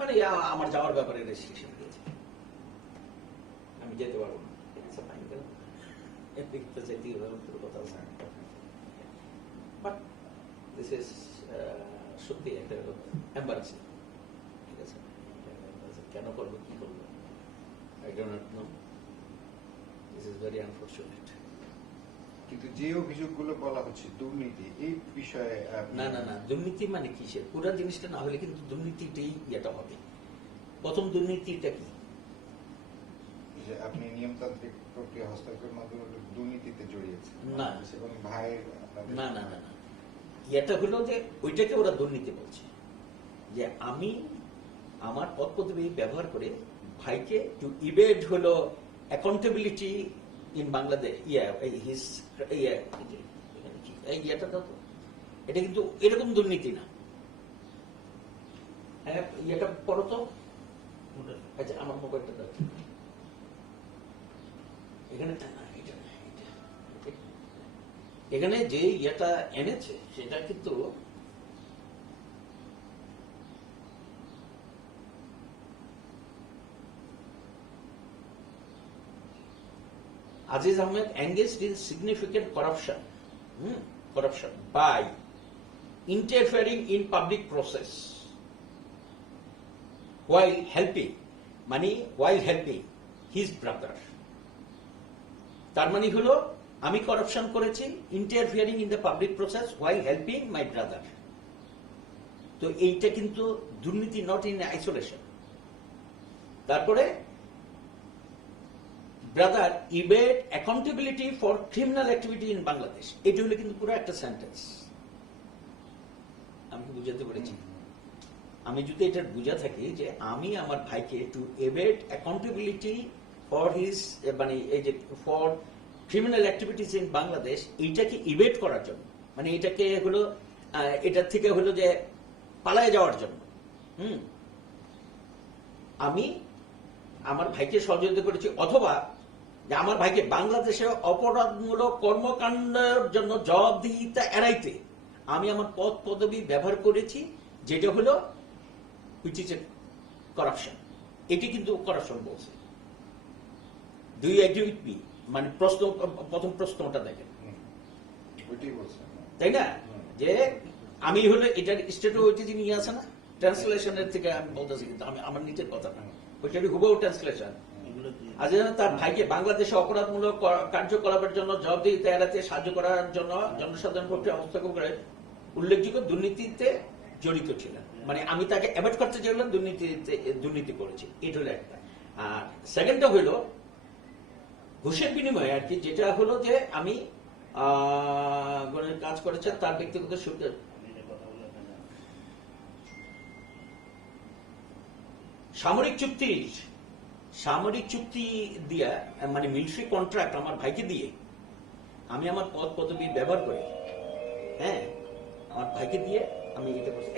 মানে আমার যাওয়ার ব্যাপারে রেস্ট্রিকশন দিয়েছে, আমি যেতে পারবো না। বাট দিস ইজ সত্যি একটা এম্বারাসিং। ঠিক আছে, কেন করবো, কি করবো, I don't know. This is very unfortunate. কিন্তু যে অভিযোগগুলো বলা হচ্ছে দুর্নীতি, এই বিষয়ে না না না, দুর্নীতি মানে কিসের, পুরো জিনিসটা না হলে কিন্তু দুর্নীতিটাই ইয়েটা হবে। প্রথম দুর্নীতিটা কি, যে আপনি নিয়মতান্ত্রিক প্রক্রিয়া হস্তক্ষেপের মাধ্যমে দুর্নীতিতে জড়িয়েছে না এবং ভাইয়ের না না না না, এটা হলো যে ওইটাকে ওরা দুর্নীতি বলছে, যে আমি আমার পদ পদবি ব্যবহার করে ভাইকে টু ইভেড হলো অ্যাকাউন্টেবিলিটি ইন বাংলাদেশ, ইয়েটা দাও তো, এটা কিন্তু এরকম দুর্নীতি না। হ্যাঁ, ইয়েটা পড়ো তো। আচ্ছা, আমার মোবাইলটা দাও এখানে। এখানে যে ইয়েটা এনেছে সেটা কিন্তু Aziz Ahmed engaged in significant corruption by interfering in public process while helping his brother. তার মানে হলো আমি করাপশন করেছি, interfering in the public process while helping my brother। তো এইটা কিন্তু দুর্নীতি, নট ইন আইসোলেশন। তারপরে brother evade accountability for criminal activity in Bangladesh, এটি হলো কিন্তু পুরো একটা সেন্টেন্স। আমি কি বুঝাতে পেরেছি? আমি যদি এটা বুঝা থাকি যে আমি আমার ভাইকে টু এভেড অ্যাকাউন্টেবিলিটি ফর হিজ, মানে এই যে for criminal activities in Bangladesh, এইটাকে ইভেড করার জন্য, মানে এটাকে হলো এটার থেকে হলো যে পালায় যাওয়ার জন্য আমি আমার ভাইকে সহযোগিতা করেছি, অথবা যে আমার ভাইকে বাংলাদেশে অপরাধমূলক কর্মকাণ্ডের জন্য জবাবদিহিতা এড়াইতে আমি আমার পদ পদবি ব্যবহার করেছি, যেটা হলো হুইচ ইজ এ করাপশন। এটি কিন্তু করাপশন বলছে। Do you agree with me? মানে প্রশ্ন, প্রথম প্রশ্নটা দেখেন, তাই না? যে আমি হলো এটার স্টেটে নিয়ে আসে না, ট্রান্সলেশনের থেকে আমি বলতেছি, কিন্তু আমি আমার নিজের কথা না, ওইটারই হুবহু ট্রান্সলেশন। আজ তার ভাইকে বাংলাদেশে অপরাধমূলক কার্যকলাপের জন্য জবাবদিহিতা এড়াতে সাহায্য করার জন্য জনসাধারণ পক্ষে হস্তক্ষেপ করে উল্লেখযোগ্য দুর্নীতিতে জড়িত ছিলেন। মানে আমি তাকে অ্যাভয়েড করতে চাইলাম, দুর্নীতি করেছি, এটা হলো একটা। আর সেকেন্ডটা হইল ঘুষের বিনিময়ে আর কি, যেটা হলো যে আমি কাজ করেছেন তার ব্যক্তিগত সুবিধা। সামরিক চুক্তি দিয়া, মানে মিলিটারি কন্ট্রাক্ট আমার ভাইকে দিয়ে আমি আমার পদ পদবি ব্যবহার করি, হ্যাঁ আমার ভাইকে দিয়ে আমি এটা করছি।